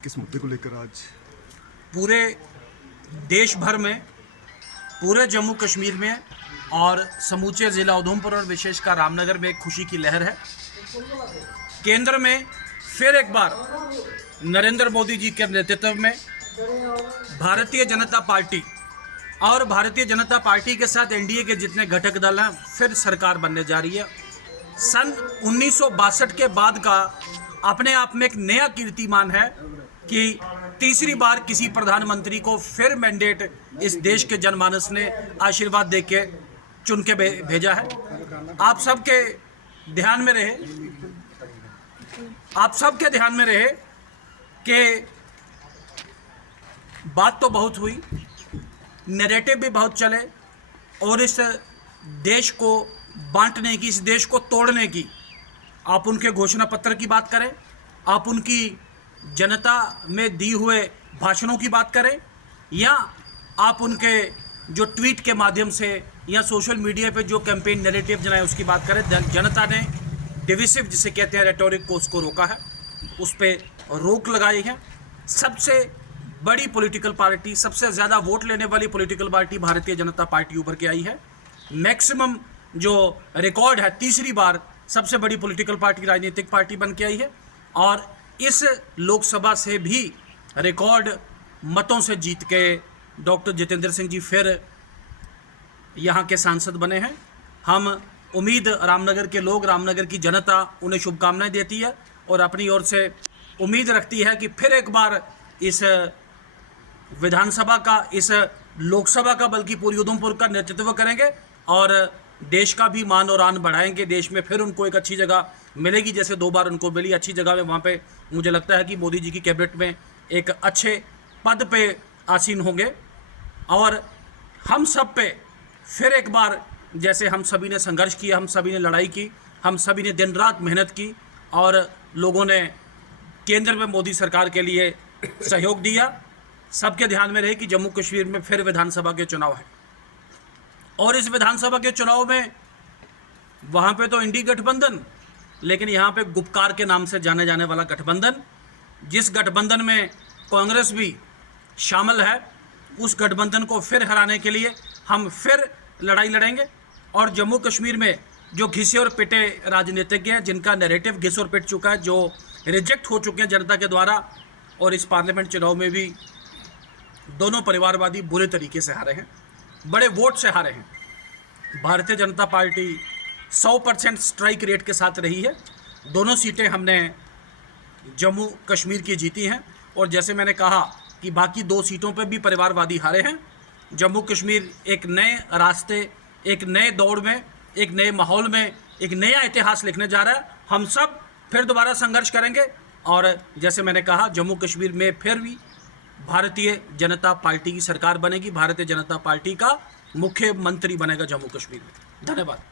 किस मुद्दे को लेकर आज पूरे देश भर में, पूरे जम्मू कश्मीर में और समूचे ज़िला उधमपुर और विशेषकर रामनगर में एक खुशी की लहर है। केंद्र में फिर एक बार नरेंद्र मोदी जी के नेतृत्व में भारतीय जनता पार्टी और भारतीय जनता पार्टी के साथ एनडीए के जितने घटक दल हैं फिर सरकार बनने जा रही है। सन 1962 के बाद का अपने आप में एक नया कीर्तिमान है कि तीसरी बार किसी प्रधानमंत्री को फिर मैंडेट इस देश के जनमानस ने आशीर्वाद देके चुन के भेजा है। आप सबके ध्यान में रहे कि बात तो बहुत हुई, नैरेटिव भी बहुत चले और इस देश को बांटने की, इस देश को तोड़ने की, आप उनके घोषणा पत्र की बात करें, आप उनकी जनता में दी हुए भाषणों की बात करें, या आप उनके जो ट्वीट के माध्यम से या सोशल मीडिया पे जो कैंपेन नैरेटिव जनाए उसकी बात करें। जनता ने डिविसिव जिसे कहते हैं रेटोरिक को, उसको रोका है, उस पर रोक लगाई है। सबसे बड़ी पॉलिटिकल पार्टी, सबसे ज़्यादा वोट लेने वाली political party Bharatiya Janata party उभर के आई है। मैक्सिमम जो रिकॉर्ड है, तीसरी बार सबसे बड़ी पॉलिटिकल पार्टी, राजनीतिक पार्टी बन के आई है और इस लोकसभा से भी रिकॉर्ड मतों से जीत के डॉक्टर जितेंद्र सिंह जी फिर यहाँ के सांसद बने हैं। हम उम्मीद, रामनगर के लोग, रामनगर की जनता उन्हें शुभकामनाएं देती है और अपनी ओर से उम्मीद रखती है कि फिर एक बार इस विधानसभा का, इस लोकसभा का, बल्कि पूरी उधमपुर का नेतृत्व करेंगे और देश का भी मान और आन बढ़ाएंगे। देश में फिर उनको एक अच्छी जगह मिलेगी, जैसे 2 बार उनको मिली अच्छी जगह में। वहाँ पे मुझे लगता है कि मोदी जी की कैबिनेट में एक अच्छे पद पे आसीन होंगे और हम सब पे फिर एक बार, जैसे हम सभी ने संघर्ष किया, हम सभी ने लड़ाई की, हम सभी ने दिन रात मेहनत की और लोगों ने केंद्र में मोदी सरकार के लिए सहयोग दिया। सबके ध्यान में रहे कि जम्मू कश्मीर में फिर विधानसभा के चुनाव है और इस विधानसभा के चुनाव में वहाँ पे तो इंडी गठबंधन, लेकिन यहाँ पे गुपकार के नाम से जाने जाने वाला गठबंधन, जिस गठबंधन में कांग्रेस भी शामिल है, उस गठबंधन को फिर हराने के लिए हम फिर लड़ाई लड़ेंगे। और जम्मू कश्मीर में जो घिसे और पिटे राजनीतिज्ञ हैं, जिनका नैरेटिव घिस और पिट चुका है, जो रिजेक्ट हो चुके हैं जनता के द्वारा, और इस पार्लियामेंट चुनाव में भी दोनों परिवारवादी बुरे तरीके से हारे हैं, बड़े वोट से हारे हैं। Bharatiya Janata party 100% strike rate के साथ रही है। दोनों सीटें हमने जम्मू कश्मीर की जीती हैं और जैसे मैंने कहा कि बाकी 2 सीटों पर भी परिवारवादी हारे हैं। जम्मू कश्मीर एक नए रास्ते, एक नए दौड़ में, एक नए माहौल में एक नया इतिहास लिखने जा रहा है। हम सब फिर दोबारा संघर्ष करेंगे और जैसे मैंने कहा, जम्मू कश्मीर में फिर भी भारतीय जनता पार्टी की सरकार बनेगी, भारतीय जनता पार्टी का मुख्यमंत्री बनेगा जम्मू कश्मीर में। धन्यवाद।